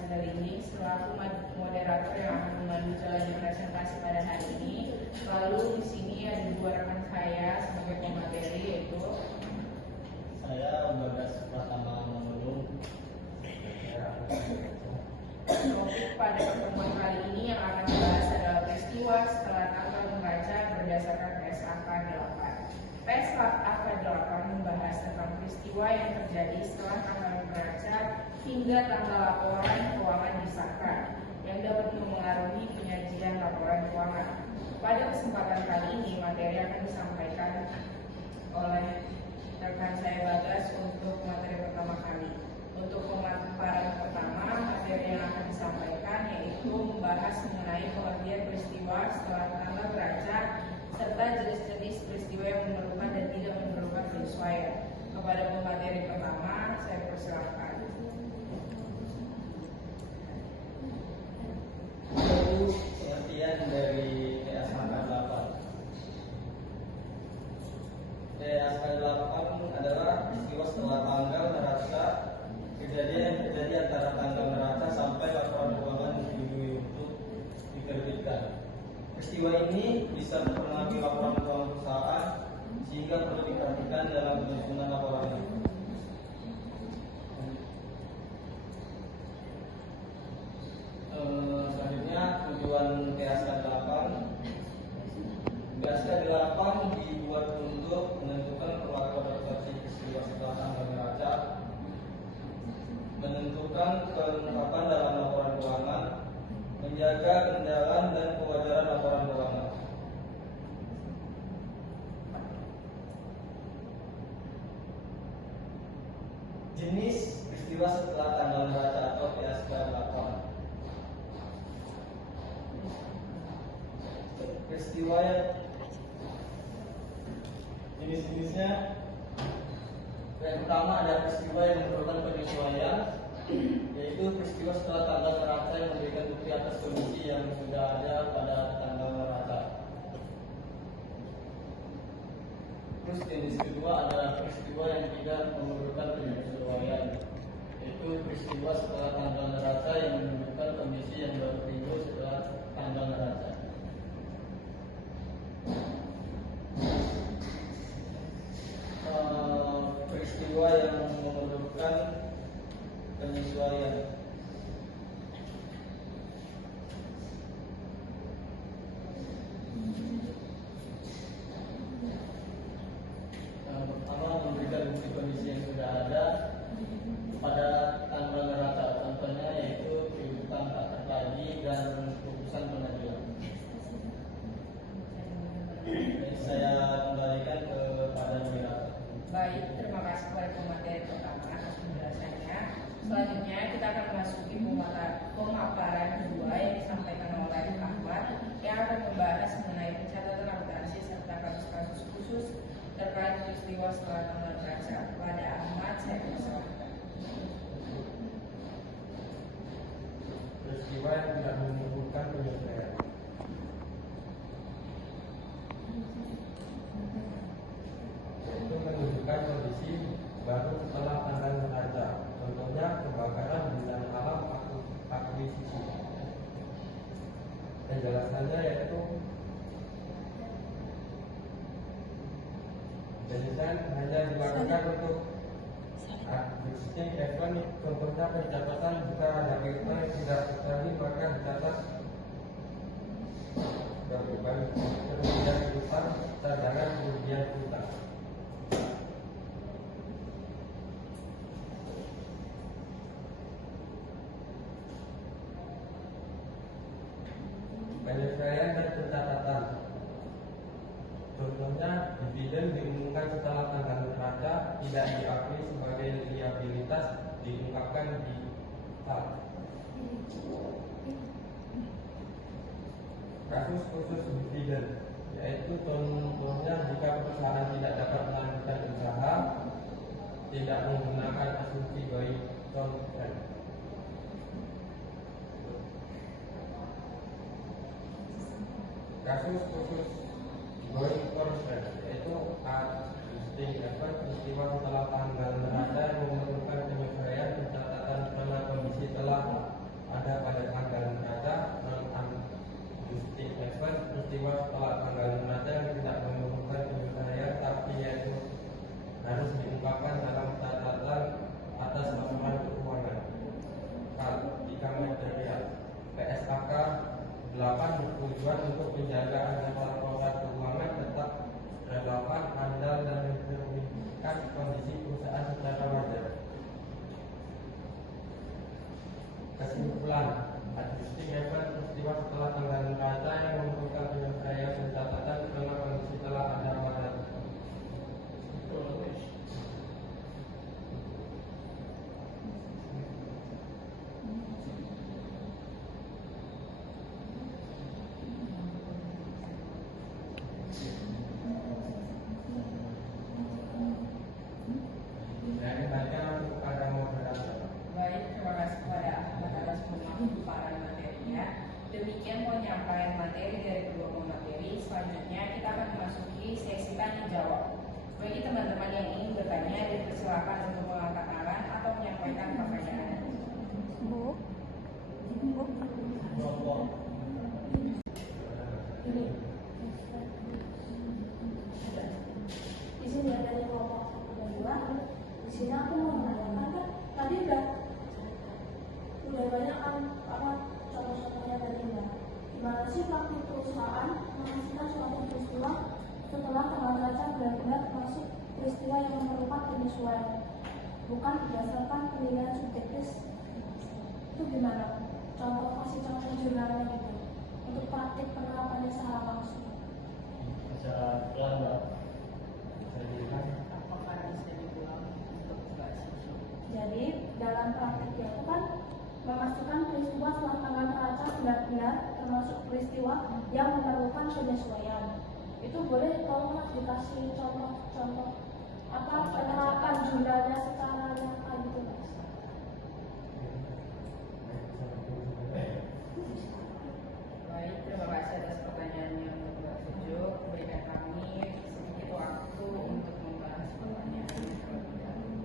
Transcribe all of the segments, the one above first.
Hasil ini selaku moderator yang akan memandu jalannya presentasi pada hari ini. Lalu di sini ada dua rekan saya sebagai pemateri, yaitu saya Bagas Pratama Manulung. topik pada pertemuan kali ini yang akan dibahas adalah peristiwa setelah tanggal neraca berdasarkan PSAK 8. PSAK 8 membahas tentang peristiwa yang terjadi setelah tanggal neraca hingga tanggal laporan keuangan disahkan yang dapat mempengaruhi penyajian laporan keuangan. Pada kesempatan kali ini materi akan disampaikan oleh rekan saya Bagas untuk materi pertama kali. Untuk pemaparan pertama, materi yang akan disampaikan yaitu membahas mengenai pengertian peristiwa setelah tanggal neraca serta jenis-jenis peristiwa yang memerlukan dan tidak memerlukan penyesuaian. Kepada pemateri pertama, saya persilakan. Pengertian dari PSAK 8. PSAK 8 adalah peristiwa setelah tanggal neraca, kejadian yang terjadi antara tanggal neraca sampai laporan keuangan disetujui untuk diterbitkan. Peristiwa ini bisa mempengaruhi laporan keuangan perusahaan sehingga perlu diperhatikan dalam penyusunan laporan itu. Selanjutnya tujuan PSAK 8. PSAK 8 dibuat untuk menentukan perlakuan adaptasi peristiwa setelah tanggal neraca, menentukan kelengkapan dalam laporan keuangan, menjaga kendalaan dan kewajaran laporan keuangan. Jenis peristiwa setelah tanggal neraca atau PSAK 8. Peristiwa yang jenis-jenisnya, yang pertama ada peristiwa yang memerlukan penyesuaian, yaitu peristiwa setelah tanggal neraca yang memberikan bukti atas kondisi yang sudah ada pada tanggal neraca. Terus jenis kedua adalah peristiwa yang tidak memerlukan penyesuaian, yaitu peristiwa setelah tanggal neraca yang menunjukkan kondisi yang baru timbul setelah tanggal neraca. Peristiwa yang memerlukan penyesuaian. Pertama, memberikan bukti kondisi yang sudah ada pada tanggal neraca. Contohnya yaitu piutang tak tertagih dan putusan pengadilan. Saya kembalikan kepada moderator. Baik, terima kasih kepada pemateri pertama atas penjelasannya. Selanjutnya kita akan memasuki pemaparan kedua yang disampaikan oleh Ahmad yang akan membahas mengenai pencatatan akuntansi serta kasus-kasus khusus terkait peristiwa setelah tanggal neraca. Kepada Ahmad, saya persilakan. Peristiwa yang tidak memerlukan penyesuaian. Yaitu menunjukkan kondisi baru setelah tanggal neraca. Contohnya kebakaran bencana alam akuisisi. Penjelasannya yaitu penjelasan hanya dilakukan untuk sistem elektronik. Contohnya pencatatan jika ada elektronik tidak terjadi maka dicatat kerugian utang cadangan kerugian utang. Penyesuaian dan pencatatan. Contohnya dividen diumumkan setelah tanggal neraca tidak diakui sebagai liabilitas diungkapkan di hal. Kasus khusus dividen, yaitu contohnya jika perusahaan tidak dapat melanjutkan usaha, tidak menggunakan asumsi going concern. Kasus khusus going concern yaitu peristiwa setelah tanggal neraca yang memerlukan penyesuaian pencatatan karena kondisi telah peristiwa setelah tanggal neraca yang tidak memerlukan penyelesaian tapi yaitu harus diungkapkan dalam catatan atas laporan keuangan. Jika material PSAK 8 bertujuan untuk menjaga agar laporan keuangan tetap relevan, andal, dan mencerminkan kondisi perusahaan secara wajar. Kesimpulan, statistik level peristiwa setelah tanggal neraca yang memerlukan penyelesaian pencatatan karena kondisi telah ada pada Baik, terima kasih kepada Ahmad atas pemaparan materinya. Demikian penyampaian materi dari kedua pemateri. Selanjutnya kita akan memasuki sesi tanya jawab. Bagi teman-teman yang ingin bertanya, dipersilakan untuk mengangkat tangan atau menyampaikan pertanyaan. Di sini ada kelompok 1 dan 2. Di sini aku mau menanyakan kan tadi udah banyak kan apa contoh-contohnya tadi ya. Gimana sih praktik perusahaan menghasilkan suatu peristiwa setelah tanggal neraca benar-benar masuk peristiwa yang memerlukan penyesuaian, bukan berdasarkan penilaian subjektif? Itu gimana? Kasih contoh jurnalnya gitu untuk praktik penerapannya secara langsung. Secara pelan Mbak. Apakah bisa diulang untuk bahasa? Jadi dalam praktiknya itu kan memastikan peristiwa setelah tanggal neraca benar-benar termasuk peristiwa yang memerlukan penyesuaian. Itu boleh tolong dikasih contoh-contoh apa penerapan jurnalnya secara nyata gitu Mas. Baik, terima kasih atas pertanyaannya Mbak Sujo. Berikan kami sedikit waktu untuk membahas pertanyaan terlebih dahulu.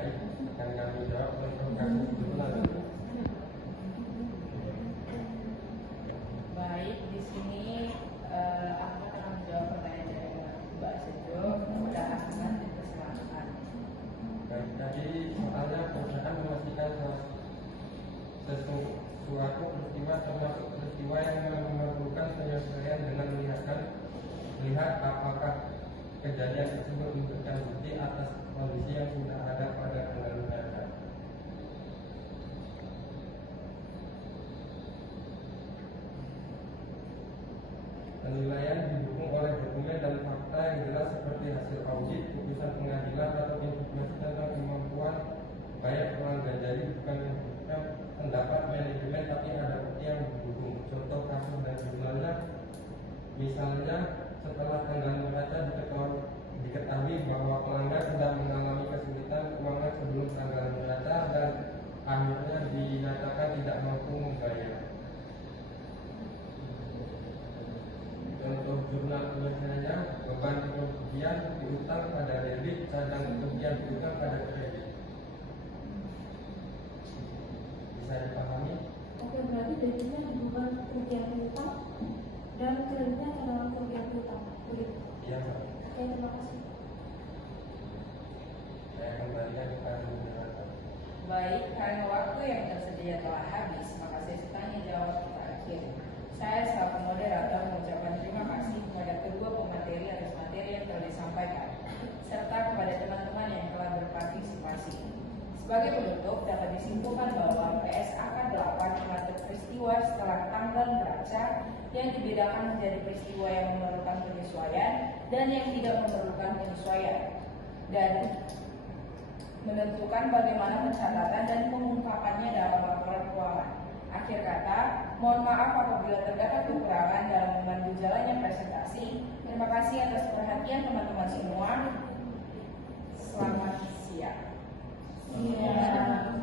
baik, akan kami jawab untuk kasus jurnal. Baik, di sini aku akan menjawab pertanyaan dari Mbak Sujo kepada Ahmad. Dipersilakan. Baik, tadi soalnya perusahaan memastikan sesuatu peristiwa termasuk peristiwa yang memerlukan penyesuaian dengan melihat apakah kejadian tersebut memberikan bukti atas kondisi yang sudah ada pada tanggal neraca. Penilaian didukung oleh dokumen dan fakta yang jelas seperti hasil audit, putusan pengadilan, atau informasi tentang kemampuan bayar pelanggan. Jadi bukan memberikan pendapat manajemen, tapi ada bukti yang mendukung. Contoh kasus dan jurnalnya, misalnya setelah tanggal neraca diketahui bahwa pelanggan sedang mengalami kesulitan keuangan sebelum tanggal neraca dan akhirnya dinyatakan tidak mampu membayar. Contoh jurnal penyelesaiannya, beban kerugian piutang pada debit, cadangan kerugian piutang pada kredit. Bisa dipahami? Oke, berarti debitnya bukan kerugian piutang dan kreditnya cadangan kerugian piutang. Begitu. Iya, Pak. Oke, terima kasih. Saya kembalikan kepada moderator. Baik, karena waktu yang tersedia telah habis, maka sesi tanya jawab kita akhiri. Saya selaku moderator mengucapkan terima kasih kepada kedua pemateri atas materi yang telah disampaikan, serta kepada teman-teman yang telah berpartisipasi. Sebagai penutup, dapat disimpulkan bahwa PSAK 8 mengatur peristiwa setelah tanggal neraca yang dibedakan menjadi peristiwa yang memerlukan penyesuaian dan yang tidak memerlukan penyesuaian. dan menentukan bagaimana pencatatan dan pengungkapannya dalam laporan keuangan. Akhir kata, mohon maaf apabila terdapat kekurangan dalam membantu jalannya presentasi. Terima kasih atas perhatian teman-teman semua. Selamat siang. Iya.